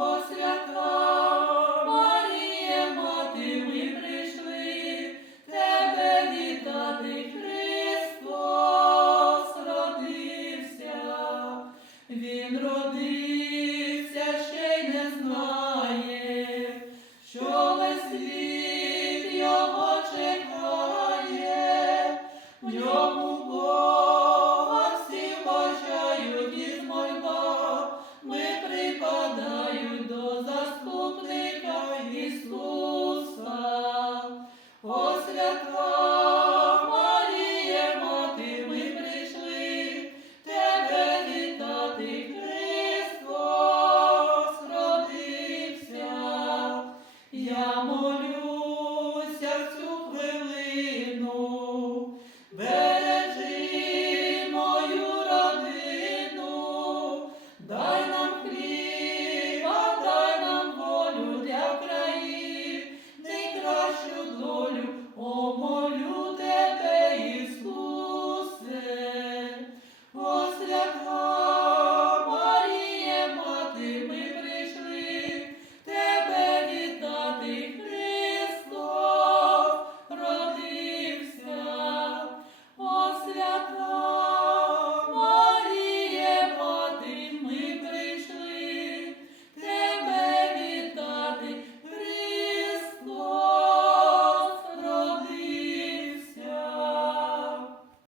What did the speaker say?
О, свята Марія, мати, ми прийшли, тебе вітати Христос родився. Він родився, Ісуса. О, свята Марія, мати, ми прийшли, тебе вітати